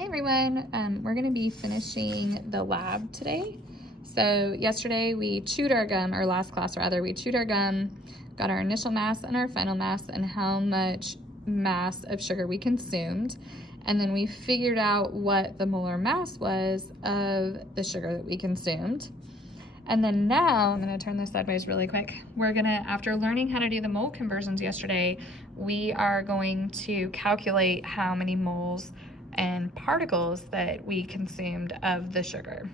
Hey everyone, we're going to be finishing the lab today. So yesterday we chewed our gum, or last class rather, we chewed our gum, got our initial mass and our final mass and how much mass of sugar we consumed. And then we figured out what the molar mass was of the sugar that we consumed. And then now, I'm going to turn this sideways really quick. We're going to, after learning how to do the mole conversions yesterday, we are going to calculate how many moles and particles that we consumed of the sugar.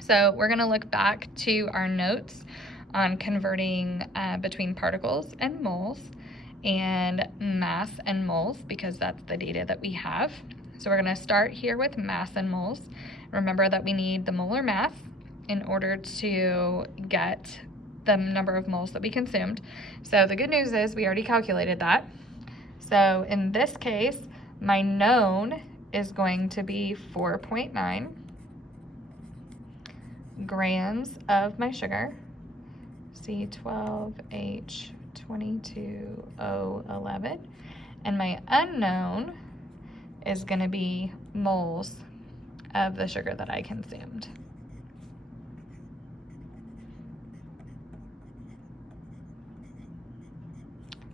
So we're going to look back to our notes on converting between particles and moles and mass and moles, because that's the data that we have. So we're going to start here with mass and moles. Remember that we need the molar mass in order to get the number of moles that we consumed. So the good news is we already calculated that. So in this case, my known is going to be 4.9 grams of my sugar, C12H22O11, and my unknown is going to be moles of the sugar that I consumed.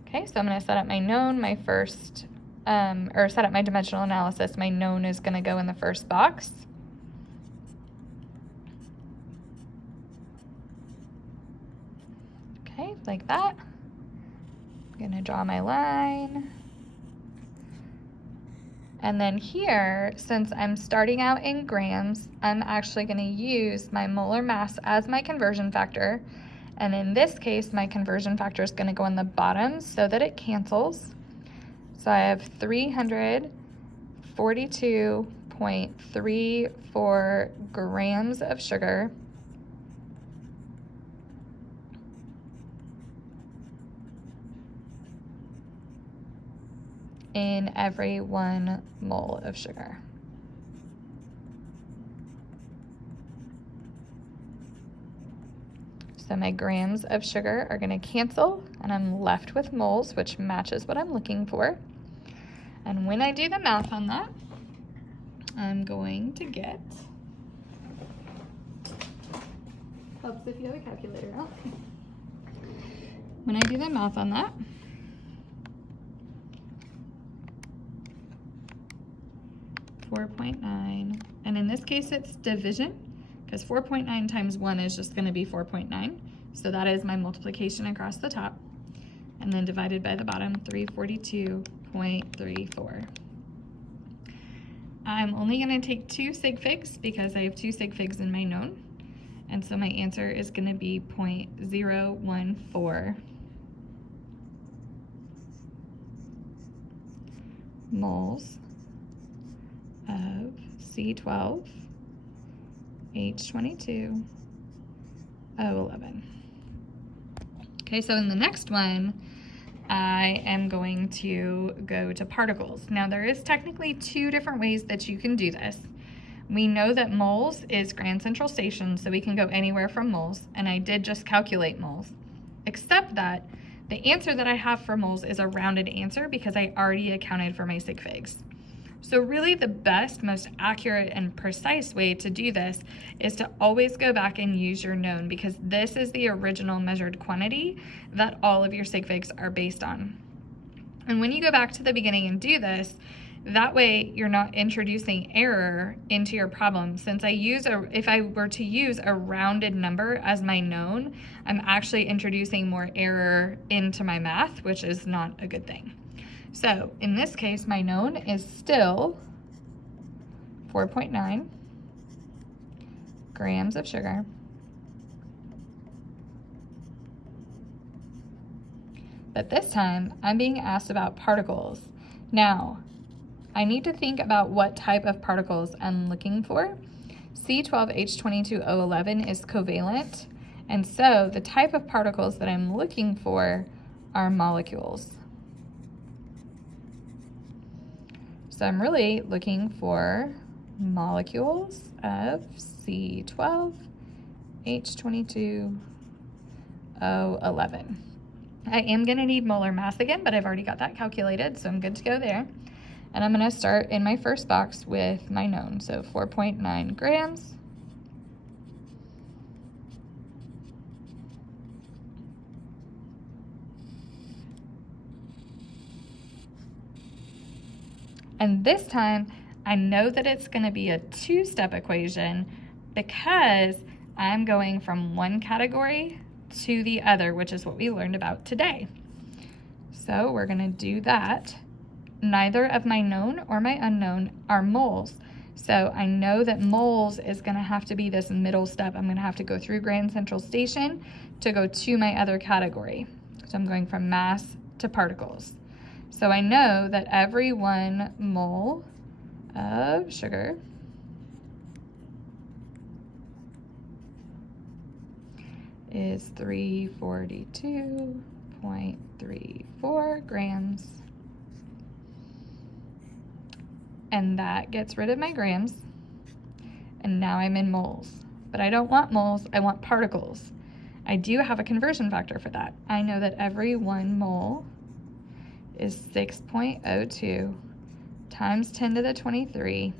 Okay, so I'm going to set up my known, my first, or set up my dimensional analysis. My known is going to go in the first box. Okay, like that. I'm going to draw my line. And then here, since I'm starting out in grams, I'm actually going to use my molar mass as my conversion factor. And in this case, my conversion factor is going to go in the bottom so that it cancels. So I have 342.34 grams of sugar in every 1 mole of sugar. So my grams of sugar are going to cancel, and I'm left with moles, which matches what I'm looking for. And when I do the math on that, I'm going to get, helps if you have a calculator out. When I do the math on that, .9, and in this case it's division, because 4.9 times 1 is just going to be 4.9. So that is my multiplication across the top, and then divided by the bottom, 342.34. I'm only going to take 2 sig figs because I have 2 sig figs in my known, and so my answer is going to be 0.014 moles of C12H22O11. Okay, so in the next one, I am going to go to particles. Now there is technically 2 different ways that you can do this. We know that moles is Grand Central Station, so we can go anywhere from moles, and I did just calculate moles, except that the answer that I have for moles is a rounded answer because I already accounted for my sig figs. So really the best, most accurate and precise way to do this is to always go back and use your known, because this is the original measured quantity that all of your sig figs are based on. And when you go back to the beginning and do this, that way you're not introducing error into your problem. Since if I were to use a rounded number as my known, I'm actually introducing more error into my math, which is not a good thing. So in this case, my known is still 4.9 grams of sugar but this time I'm being asked about particles. Now, I need to think about what type of particles I'm looking for. C12H22O11 is covalent, and so the type of particles that I'm looking for are molecules. So I'm really looking for molecules of C12H22O11. I am going to need molar mass again, but I've already got that calculated, so I'm good to go there. And I'm gonna start in my first box with my known, so 4.9 grams. And this time, I know that it's gonna be a two-step equation because I'm going from one category to the other, which is what we learned about today. So we're gonna do that. Neither of my known or my unknown are moles. So I know that moles is gonna have to be this middle step. I'm gonna have to go through Grand Central Station to go to my other category. So I'm going from mass to particles. So I know that every 1 mole of sugar is 342.34 grams. And that gets rid of my grams. And now I'm in moles. But I don't want moles, I want particles. I do have a conversion factor for that. I know that every 1 mole is 6.02 times 10 to the 23.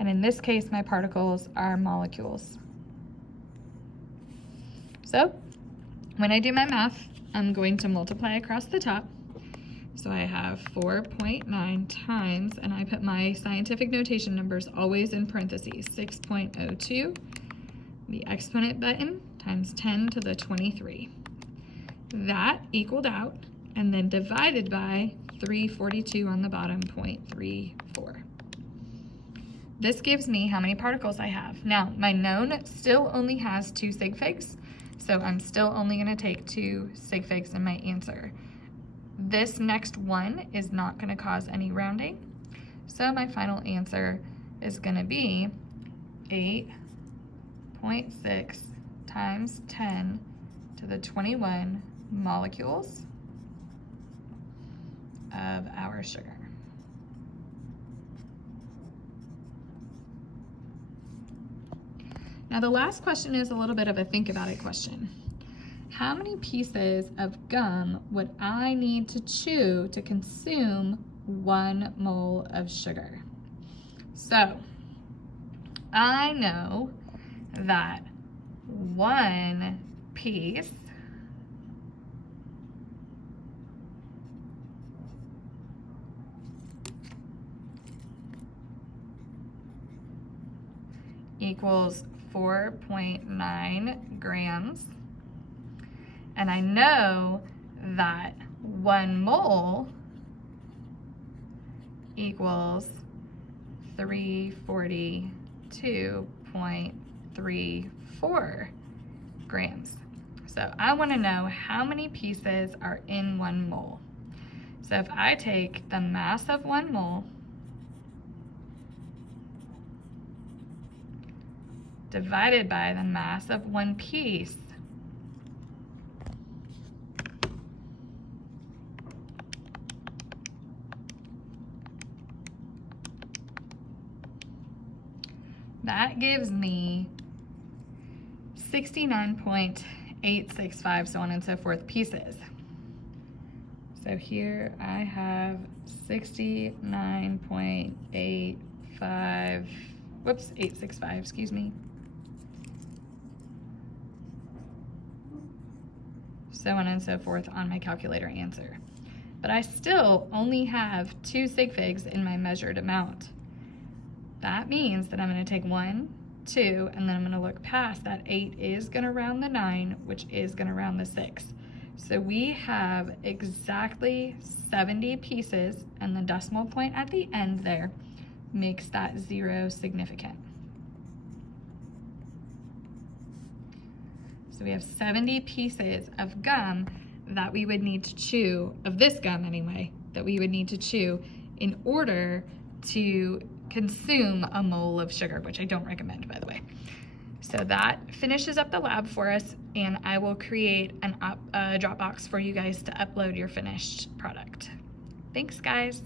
And in this case, my particles are molecules. So when I do my math, I'm going to multiply across the top. So I have 4.9 times, and I put my scientific notation numbers always in parentheses, 6.02, the exponent button, times 10 to the 23. That equaled out, and then divided by 342 on the bottom, 0.34. This gives me how many particles I have. Now, my known still only has 2 sig figs, so I'm still only gonna take 2 sig figs in my answer. This next one is not gonna cause any rounding, so my final answer is gonna be 8.6 times 10 to the 21 molecules of our sugar. Now the last question is a little bit of a think about it question. How many pieces of gum would I need to chew to consume 1 mole of sugar? So I know that 1 piece equals 4.9 grams. And I know that 1 mole equals 342.34 grams. So I want to know how many pieces are in 1 mole. So if I take the mass of 1 mole divided by the mass of 1 piece, that gives me 69.865, so on and so forth, pieces. So here I have 865, excuse me. So on and so forth on my calculator answer. But I still only have 2 sig figs in my measured amount. That means that I'm going to take 1, 2, and then I'm going to look past that 8 is going to round the 9, which is going to round the 6. So we have exactly 70 pieces, and the decimal point at the end there makes that 0 significant. So we have 70 pieces of gum that we would need to chew, of this gum anyway, that we would need to chew in order to consume a mole of sugar, which I don't recommend, by the way. So that finishes up the lab for us, and I will create a Dropbox for you guys to upload your finished product. Thanks, guys.